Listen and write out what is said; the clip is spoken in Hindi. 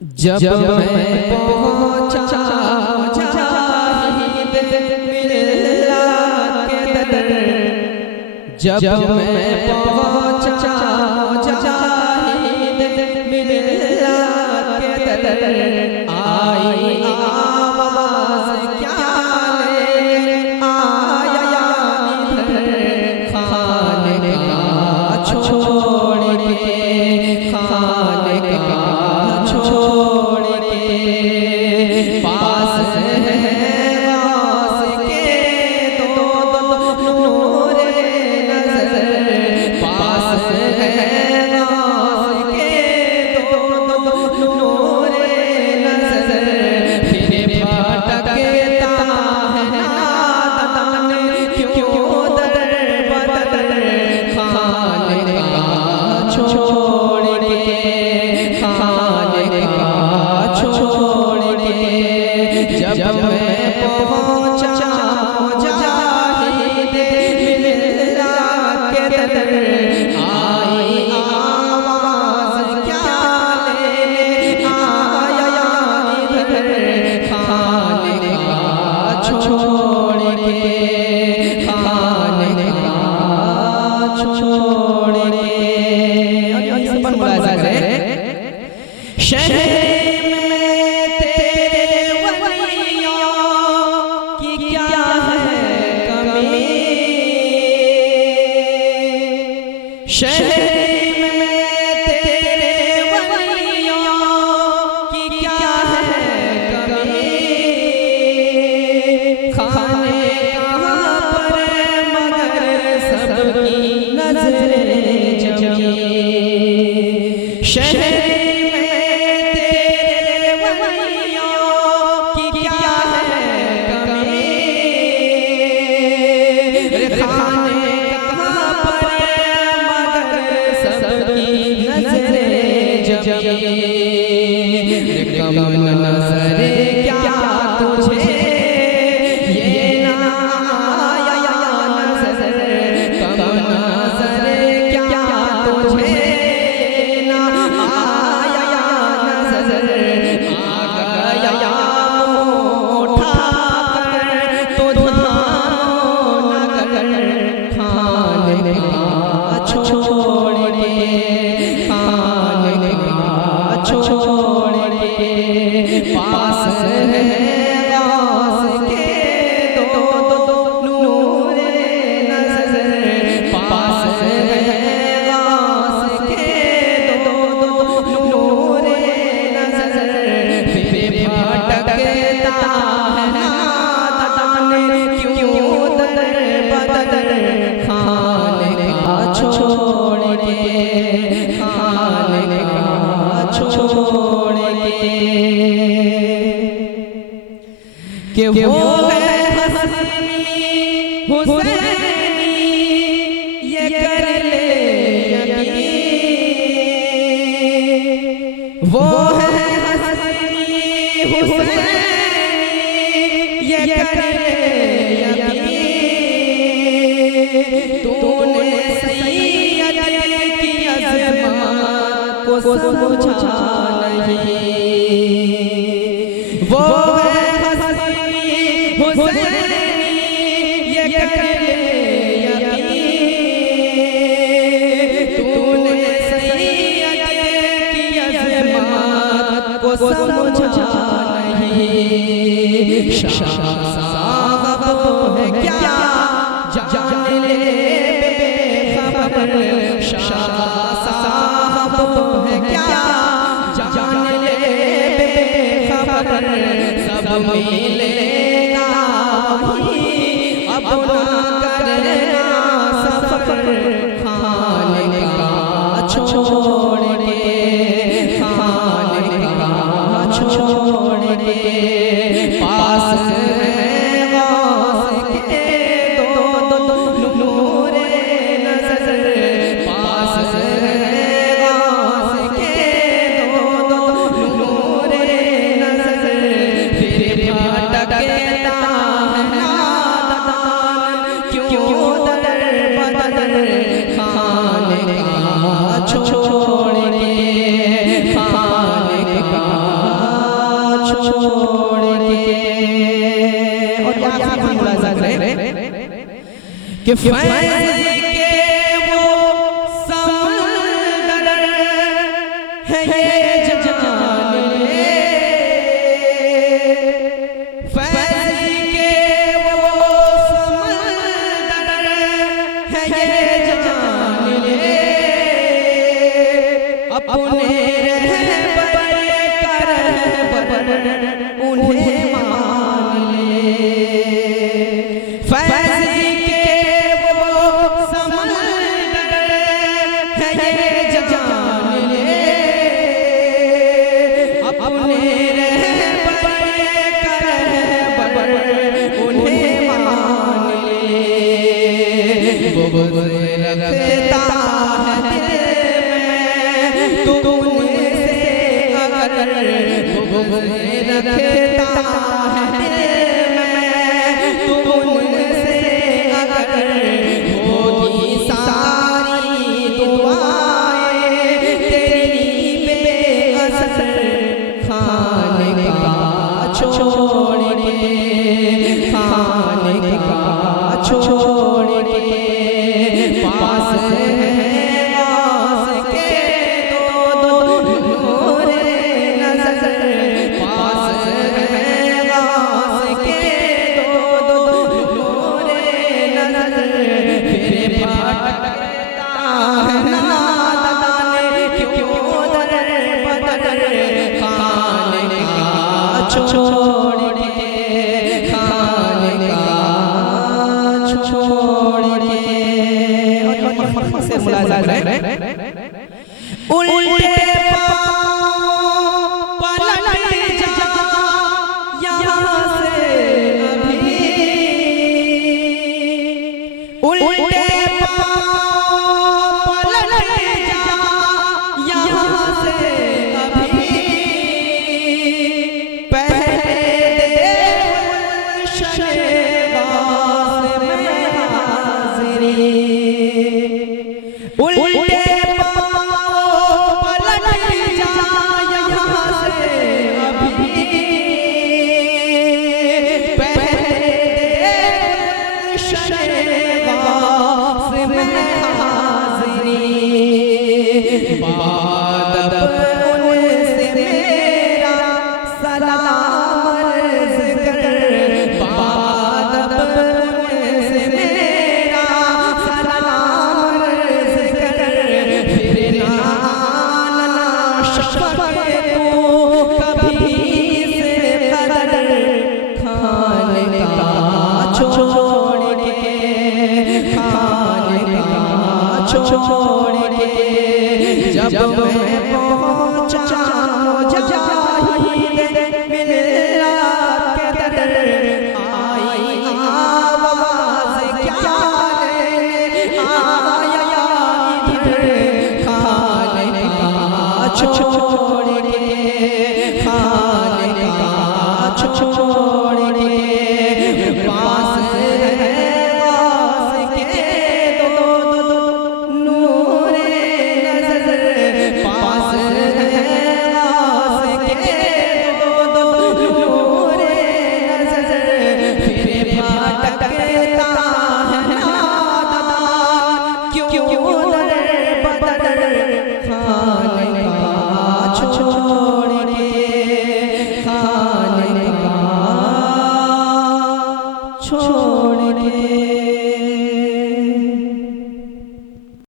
जब मैं पहुंचा जाहिद मिल्लत के दर, जब मैं पहुंचा जाहिद मिल्लत के दर, आई आवाज़ क्या ले आया इधर, खाने का छोड़ के, खाने का छोड़ के, पास है वास के दो नूरे नज़र, पास है वास के दो नूरे नज़र, फिर भटकता है नादान क्यों दर बदर, खाने का छोड़ के, खाने का छोड़ के, जब मैं पहुंचा जाहिद मिल्लत के दर, आई आवाज़ क्या ले आया इधर, खाने का छोड़ के, खाने का छोड़ के। शहर में तेरे वलियों की क्या है कमी, शहर में तेरे वलियों की क्या है कमी, खाने कहाँ पर मगर सबकी नजरें जमी, शहर खाने कहाँ पर मगर सबकी नजरें जमी, कम नजर क्या तुझे ये ना आया नजर, कम नजर क्या तुझे ना आया नजर, आ गया उठा कर तो खाने का छोड़ के, खाने का छोड़ के, पास है वास के दो नूरे नज़र, पास है वास के दो नूरे नज़र, फिर भटकता है नादान क्यों दर बदर, खाने का छोड़ के, खाने का छोड़ के वो है हसनी हुसैनी ये कर ले यकीन, वो है हसनी हुसैनी ये कर ले यकीन, तूने सैयद की अज़मत को समझा नहीं, वो है हसनी हुसैनी ये कर ले यकीन, तूने सैयद की अज़मत को समझा नहीं, शाह साहब है क्या जान ले बेखबर, शाह साहब है क्या जान ले बेखबर, सब मिलेगा ही अब ना करना सफर, खाने का छोड़ के, खाने का छोड़ के, पास है वास के दो नूरे नज़र, पास है वास के दो नूरे नज़र, फिर भटकता है नादान क्यों दर बदर, खाने का छोड़ कि फैज़ के वो समंदर है ये जान ले, फैज़ के वो समंदर है ये जान ले, अपने रहबर कर उन्हें मान ले। फैज़ के वो समंदर है ये जान ले, अपने रहबर कर उन्हें मान ले। बुग़्ज़ रखता है तुमसे अगर, बुग़्ज़ रखता है तुमसे अगर, होगी सारी दुआएं तेरी बेअसर, खानका छोड़ के, खानका छोड़ के, पास है छोड़ के, खानका छोड़ के। से मुलाज़ा है उल्टे पाँव पलट जा यहाँ से अभी, उल्टे पाँव पलट जा यहाँ से अभी, पहले दे शहबाज़ में हाज़िरी, उल्टे पाँव पलट जा यहाँ से अभी, पहले दे शहबाज़ में हाज़िरी, बाद उनसे मेरा सलाम अर्ज़ कर, बाद उनसे मेरा सलाम अर्ज़ कर, फिर नाना शफ़क़ तू कभी से कदर, खानका छोड़ के, खानका छोड़ के। जब मैं पहुँचा मुजाहिद मिल्लत के दर, आई आवाज़ क्या लेने आया इधर, खानका छोड़ के, खानका छोड़ के, पास है गाज़ के दो नूरे नज़र, पास है गाज़ के दो नूरे नज़र, फिर भटकता है नादान क्यों दर बदर, खानका छोड़ के, खानका छोड़